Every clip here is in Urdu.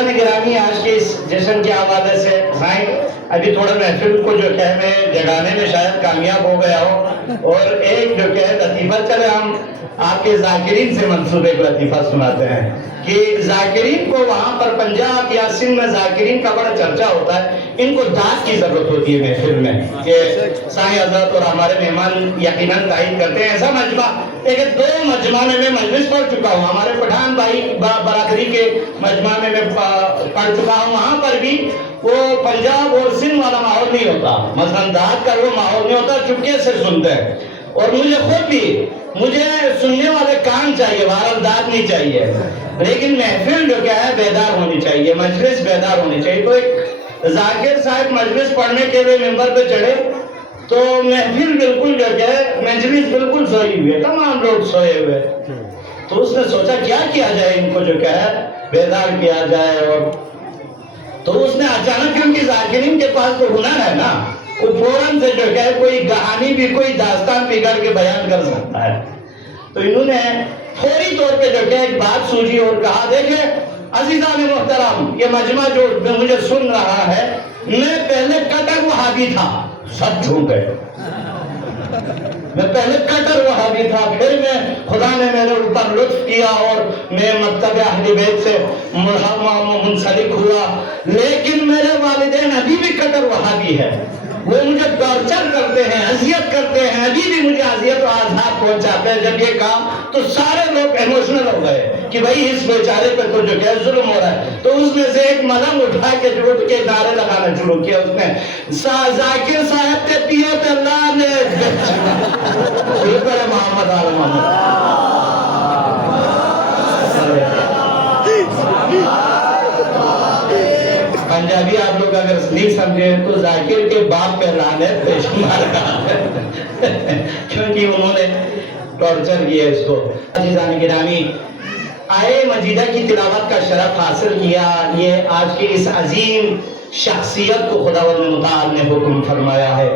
عزیزان گرامی، آج کے اس جشن کے حوالے سے ابھی تھوڑا محفل کو جو کہ میں جگانے میں شاید کامیاب ہو گیا ہو، اور ایک جو کہ لطیفہ، چلے ہم آپ کے ذاکرین سے منسوب ایک لطیفہ سناتے ہیں کہ ذاکرین کو وہاں پر پنجاب یا سندھ میں ذاکرین کا بڑا چرچا ہوتا ہے، ان کو داد کی ضرورت ہوتی ہے محفل میں کہ سائیں حضرت اور ہمارے مہمان یقیناً تائید کرتے ہیں ایسا مجمع، لیکن 2 مجمع میں میں مجلس پڑھ چکا ہوں، ہمارے پٹھان بھائی برادری کے مجمع میں میں پڑھ چکا ہوں، وہاں پر بھی وہ پنجاب اور سندھ والا ماحول نہیں ہوتا، مثلا داد کا وہ ماحول نہیں ہوتا، چپکے سے سنتے ہیں، اور مجھے خود بھی مجھے سننے والے کان چاہیے، بہرحال داد نہیں چاہیے، لیکن محفل جو کیا ہے بیدار ہونی چاہیے، مجلس بیدار ہونی چاہیے۔ تو ایک ذاکر صاحب مجلس پڑھنے کے لیے ممبر پہ چڑھے تو محفل بالکل جو ہے مجلس بالکل سوئی ہوئی ہے، تمام لوگ سوئے ہوئے، تو اس نے سوچا کیا کیا جائے، ان کو جو کیا ہے بیدار کیا جائے، اور تو اس نے اچانک، کیونکہ ذاکرین کے پاس تو ہنر ہے نا، وہ فوراً سے جو ہے کوئی کہانی بھی کوئی داستان بھی کر کے بیان کر سکتا ہے، تو انہوں نے فوری طور پہ جو کہ ایک بات سوچی اور کہا دیکھیں عزیزان محترم، یہ مجمع جو مجھے سن رہا ہے، میں پہلے کٹر وہابی تھا، سب جھوم گئے، میں پہلے کٹر وہابی تھا، پھر میں خدا نے میرے اوپر لطف کیا اور میں مکتب اہل بیت سے منسلک ہوا، لیکن میرے والدین ابھی بھی کٹر وہابی ہے، وہ مجھے ٹارچر کرتے ہیں، اذیت کرتے ہیں، ابھی بھی مجھے اذیت و عذاب پہنچاتے ہیں۔ جب یہ کام تو سارے لوگ ایموشنل ہو گئے کہ بھائی اس بیچارے پہ تو جو کہ ظلم ہو رہا ہے، تو اس میں سے ایک ملنگ اٹھا کے جو اٹھ کے نعرے لگانا شروع کیا، اس نے ذاکر صاحب کے پیے پہ اللہ نے شکر محمد آل محمد۔ پنجابی آپ لوگ اگر نہیں سمجھے تو ذاکر کے باپ پہ لعنت بے شمار کا، کیونکہ انہوں نے ٹارچر کیا اس کو۔ عزیزان گرامی، آیے مجیدہ کی تلاوت کا شرف حاصل کیا، یہ آج کی اس عظیم شخصیت کو خداوند متعال نے حکم فرمایا ہے۔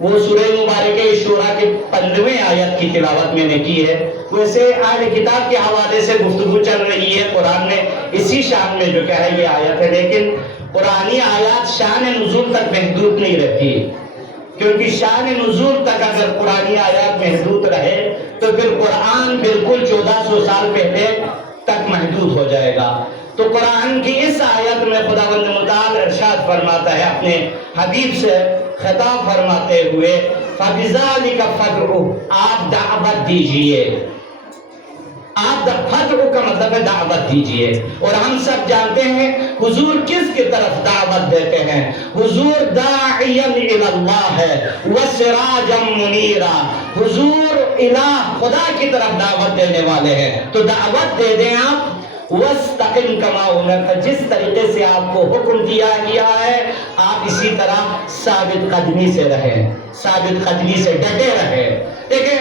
وہ سورہ مبارکہ شورى کے 15ویں آیت کی تلاوت میں نے کی ہے۔ ویسے اہل کتاب کے حوالے سے گفتگو چل رہی ہے، قرآن نے اسی شان میں جو کہا ہے یہ آیت ہے، لیکن قرآنی آیات شان نزول تک محدود نہیں رہتی، کیونکہ شان نزول تک اگر قرآنی آیات محدود رہے تو پھر قرآن بالکل 1400 سال پہلے تک محدود ہو جائے گا۔ تو قرآن کی اس آیت میں خداوند متعال ارشاد فرماتا ہے، اپنے حبیب سے خطاب فرماتے ہوئے، فَبِذَلِكَ فَادْعُ، آپ دعوت دیجئے، آپ فَادْعُ کا مطلب ہے دعوت دیجئے، اور ہم سب جانتے ہیں حضور کس کی طرف دعوت دیتے ہیں، حضور داعیاً الی اللہ ہے وسراجا منیرا، حضور الہ خدا کی طرف دعوت دینے والے ہیں، تو دعوت دے دیں آپ، وَاسْتَقِمْ كَمَا أُمِرْتَ، جس طریقے سے آپ کو حکم دیا گیا ہے آپ اسی طرح ثابت قدمی سے رہیں، ثابت قدمی سے ڈٹے رہیں۔ دیکھیں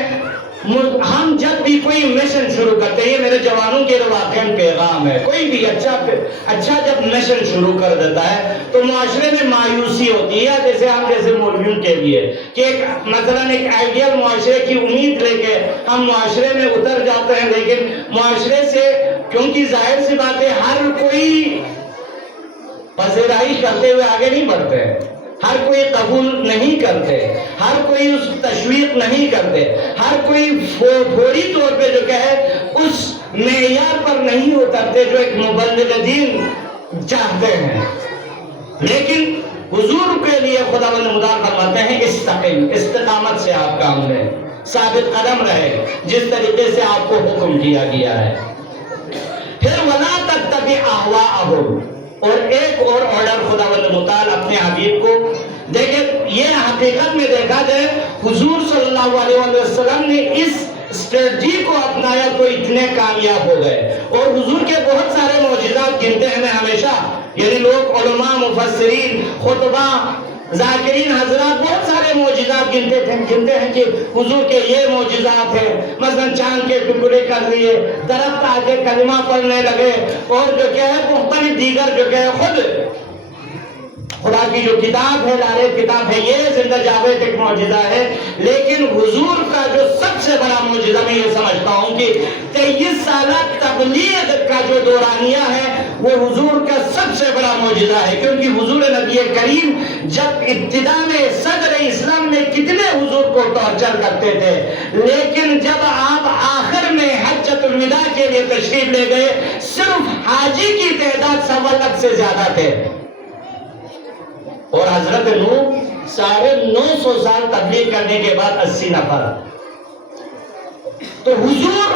ہم جب بھی کوئی مشن شروع کرتے ہیں، یہ میرے جوانوں کے واقعاً پیغام ہے، کوئی بھی اچھا جب مشن شروع کر دیتا ہے تو معاشرے میں مایوسی ہوتی ہے، جیسے ہم جیسے مولویوں کے لیے کہ مثلاً ایک آئیڈیل معاشرے کی امید لے کے ہم معاشرے میں اتر جاتے ہیں، لیکن معاشرے سے کیونکہ ظاہر سی بات ہے ہر کوئی پذیرائی کرتے ہوئے آگے نہیں بڑھتے، ہر کوئی قبول نہیں کرتے، ہر کوئی اس تشویق نہیں کرتے، ہر کوئی فوری طور پہ جو کہ ہے اس معیار پر نہیں اترتے جو ایک مبلغ دین چاہتے ہیں، لیکن حضور کے لیے خداوند متعال فرماتے ہیں استقم، استقامت سے آپ کام لیں، ثابت قدم رہے جس طریقے سے آپ کو حکم کیا گیا ہے۔ پھر وَلَا تَتَّبِعْ أَهْوَاءَهُمْ، اور ایک اور آرڈر خداوند متعال اپنے حبیب کو، دیکھیں یہ حقیقت میں دیکھا جائے حضور صلی اللہ علیہ وسلم نے اس اسٹریٹجی کو اپنایا تو اتنے کامیاب ہو گئے، اور حضور کے بہت سارے معجزات گنتے ہیں میں ہمیشہ، یعنی لوگ علماء، مفسرین، خطبہ، ذاکرین حضرات بہت سارے معجزات گنتے ہیں کہ حضور کے یہ معجزات ہیں، مثلا چاند کے ٹکڑے کر لیے، درخت آگے کلمہ پڑھنے لگے، اور جو کہ ہے مختلف دیگر جو کہ خود خدا کی جو کتاب ہے لارے کتاب ہے، یہ زندہ جاوید ایک معجزہ ہے، لیکن حضور کا جو سب سے بڑا معجزہ میں یہ سمجھتا ہوں کہ 23 سالہ تبلیغ کا جو دورانیہ ہے وہ حضور کا سب سے بڑا معجزہ ہے، کیونکہ حضور نبی کریم جب ابتدا میں صدر اسلام میں کتنے حضور کو ٹارچر کرتے تھے، لیکن جب آپ آخر میں حجۃ الوداع کے لیے تشریف لے گئے صرف حاجی کی تعداد 1.25 لاکھ سے زیادہ تھے، اور حضرت نوح 950 سال تبلیغ کرنے کے بعد 80 نفر۔ تو حضور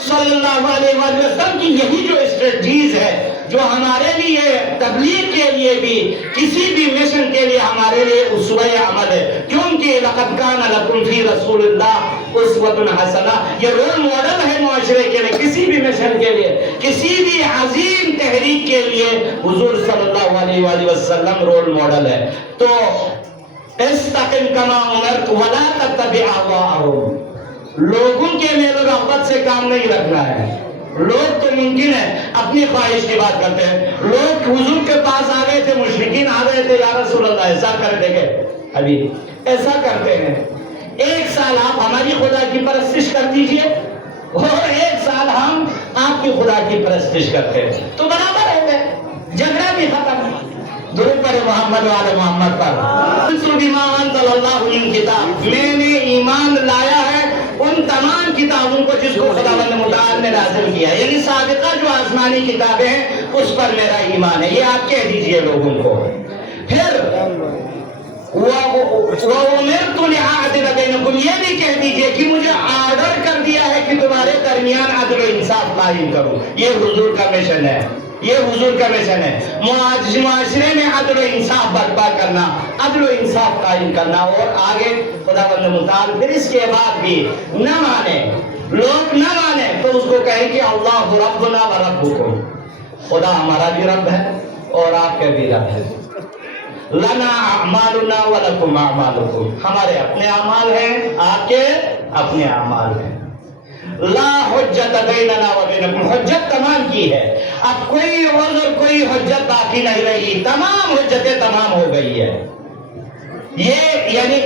صلی اللہ علیہ وسلم کی یہی جو اسٹریٹجیز ہے جو ہمارے لیے تبلیغ کے لیے بھی کسی بھی مشن کے لیے ہمارے لیے اسوہ عمل ہے، کیونکہ لقد کان لکم فی رسول اللہ اسوۃ حسنہ، یہ رول ماڈل ہے معاشرے کے لیے، کسی بھی مشن کے لیے، کسی بھی عظیم تحریک کے لیے حضور صلی اللہ علیہ وآلہ وسلم رول ماڈل ہے۔ تو استقم کما امرت ولا تتبع اهواءهم، لوگوں کے میل و رغبت سے کام نہیں رکھنا ہے۔ لوگ تو ممکن ہے اپنی خواہش کی بات کرتے ہیں، لوگ حضور کے پاس آ گئے تھے، مشرکین آ گئے تھے، یا رسول اللہ ایسا کر دے گے، ابھی ایسا کرتے ہیں، 1 سال آپ ہماری خدا کی پرستش کر دیجئے اور 1 سال ہم آپ کی خدا کی پرستش کرتے ہیں، تو برابر ہو گئے، جھگڑا بھی ختم۔ درود پر محمد وعلی محمد پر بما انزل اللہ من کتاب، میں نے ایمان لایا ہے ان تمام کتابوں کو جس کو خداوند متعال نے نازل کیا ہے، یعنی سابقہ جو آسمانی کتابیں ہیں اس پر میرا ایمان ہے، یہ آپ کہہ دیجئے لوگوں کو۔ پھر وَأُمِرْتُ لِأَعْدِلَ بَيْنَكُمْ، یہ بھی کہہ دیجئے کہ مجھے آرڈر کر دیا ہے کہ تمہارے درمیان عدل و انصاف قائم کروں، یہ حضور کا مشن ہے، یہ حضور کا مشن ہے، معاشرے میں عدل و انصاف برپا کرنا، عدل و انصاف قائم کرنا۔ اور آگے خداوند متعال پھر اس کے بعد بھی نہ مانے، لوگ نہ مانے تو اس کو کہیں کہ اللہ ربنا و ربکم، خدا ہمارا بھی رب ہے اور آپ کا بھی رب ہے، لنا اعمالنا ولکم اعمالکم، ہمارے اپنے اعمال ہیں، آپ کے اپنے اعمال ہیں، لا حجت بیننا و بینکم، حجت تمام کی ہے، اب کوئی عذر کوئی حجت باقی نہیں رہی، تمام حجتیں تمام ہو گئی ہے، یہ یعنی